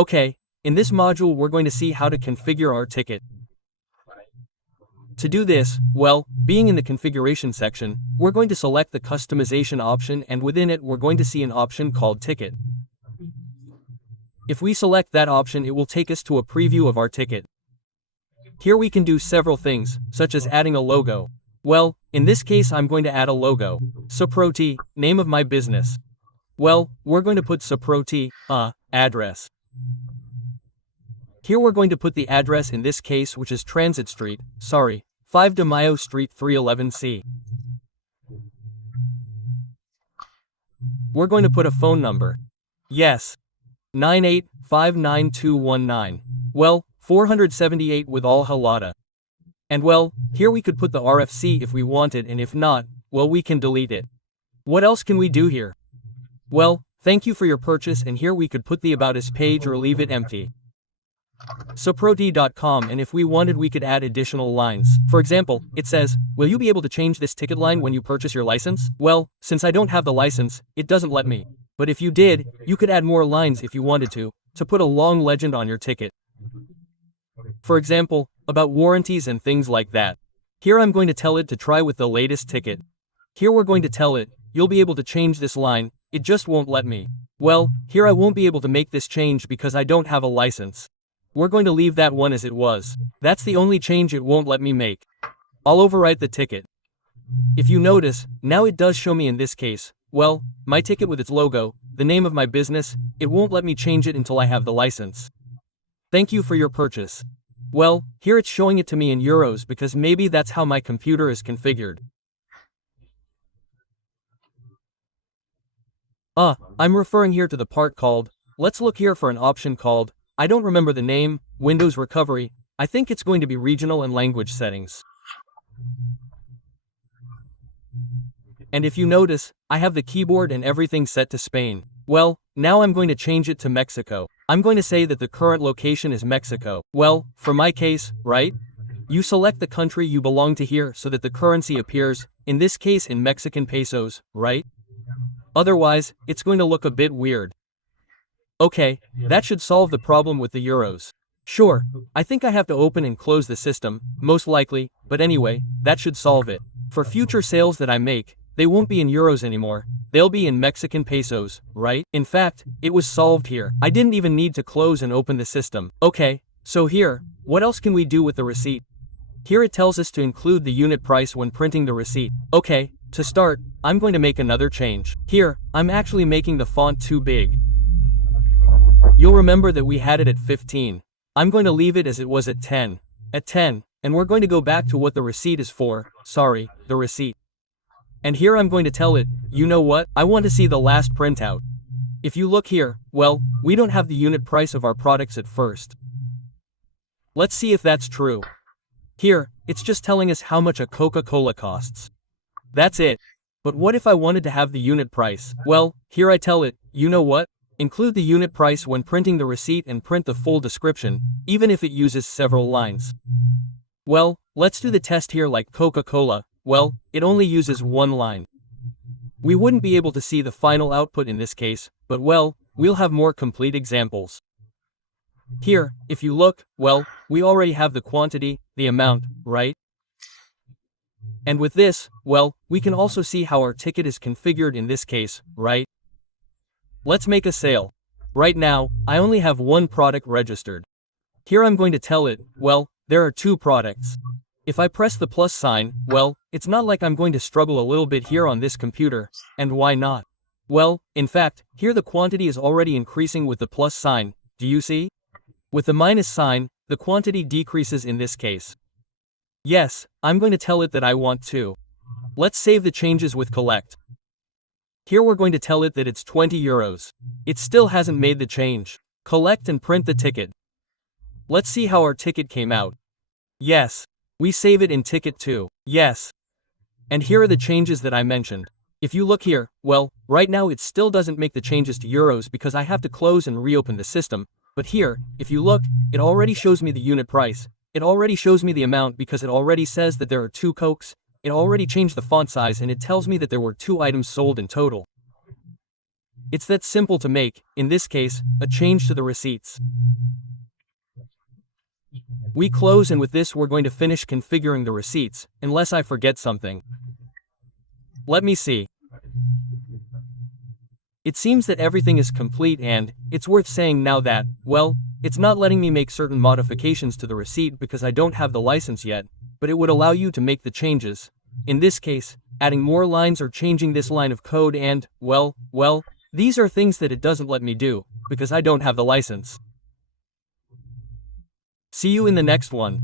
Okay, in this module we're going to see how to configure our ticket. To do this, well, being in the configuration section, we're going to select the customization option, and within it we're going to see an option called ticket. If we select that option, it will take us to a preview of our ticket. Here we can do several things, such as adding a logo. Well, in this case I'm going to add a logo. Saproti, name of my business. Well, we're going to put Saproti, address. Here we're going to put the address in this case, which is 5 de Mayo Street 311C. We're going to put a phone number. Yes. 9859219. Well, 478 with all halata. And well, here we could put the RFC if we wanted, and if not, well, we can delete it. What else can we do here? Well, thank you for your purchase, and here we could put the About Us page or leave it empty. Saproti.com, and if we wanted we could add additional lines. For example, it says, will you be able to change this ticket line when you purchase your license? Well, since I don't have the license, it doesn't let me. But if you did, you could add more lines if you wanted to put a long legend on your ticket. For example, about warranties and things like that. Here I'm going to tell it to try with the latest ticket. Here we're going to tell it, you'll be able to change this line, it just won't let me. Well, here I won't be able to make this change because I don't have a license. We're going to leave that one as it was. That's the only change it won't let me make. I'll overwrite the ticket. If you notice, now it does show me in this case, well, my ticket with its logo, the name of my business, it won't let me change it until I have the license. Thank you for your purchase. Well, here it's showing it to me in euros because maybe that's how my computer is configured. I'm referring here to the part called, let's look here for an option called, I don't remember the name, Windows Recovery. I think it's going to be regional and language settings. And if you notice, I have the keyboard and everything set to Spain. Well, now I'm going to change it to Mexico. I'm going to say that the current location is Mexico. Well, for my case, right? You select the country you belong to here so that the currency appears, in this case in Mexican pesos, right? Otherwise, it's going to look a bit weird. Okay, that should solve the problem with the euros. Sure, I think I have to open and close the system, most likely, but anyway, that should solve it. For future sales that I make, they won't be in euros anymore, they'll be in Mexican pesos, right? In fact, it was solved here. I didn't even need to close and open the system. Okay, so here, what else can we do with the receipt? Here it tells us to include the unit price when printing the receipt. Okay, to start, I'm going to make another change. Here, I'm actually making the font too big. You'll remember that we had it at 15. I'm going to leave it as it was at 10. At 10, and we're going to go back to what the receipt is for, the receipt. And here I'm going to tell it, you know what, I want to see the last printout. If you look here, well, we don't have the unit price of our products at first. Let's see if that's true. Here, it's just telling us how much a Coca-Cola costs. That's it. But what if I wanted to have the unit price? Well, here I tell it, you know what? Include the unit price when printing the receipt and print the full description, even if it uses several lines. Well, let's do the test here like Coca-Cola. Well, it only uses one line. We wouldn't be able to see the final output in this case, but well, we'll have more complete examples. Here, if you look, well, we already have the quantity, the amount, right? And with this, well, we can also see how our ticket is configured in this case, right? Let's make a sale. Right now, I only have one product registered. Here I'm going to tell it, well, there are two products. If I press the plus sign, well, it's not like I'm going to struggle a little bit here on this computer, and why not? Well, in fact, here the quantity is already increasing with the plus sign, do you see? With the minus sign, the quantity decreases in this case. Yes, I'm going to tell it that I want to. Let's save the changes with collect. Here we're going to tell it that it's 20 euros. It still hasn't made the change. Collect and print the ticket. Let's see how our ticket came out. Yes. We save it in ticket 2. Yes. And here are the changes that I mentioned. If you look here, well, right now it still doesn't make the changes to euros because I have to close and reopen the system. But here, if you look, it already shows me the unit price. It already shows me the amount because it already says that there are 2 Cokes. It already changed the font size and it tells me that there were 2 items sold in total. It's that simple to make, in this case, a change to the receipts. We close, and with this we're going to finish configuring the receipts, unless I forget something. Let me see. It seems that everything is complete, and it's worth saying now that, well, it's not letting me make certain modifications to the receipt because I don't have the license yet, but it would allow you to make the changes. In this case, adding more lines or changing this line of code and, well, these are things that it doesn't let me do, because I don't have the license. See you in the next one.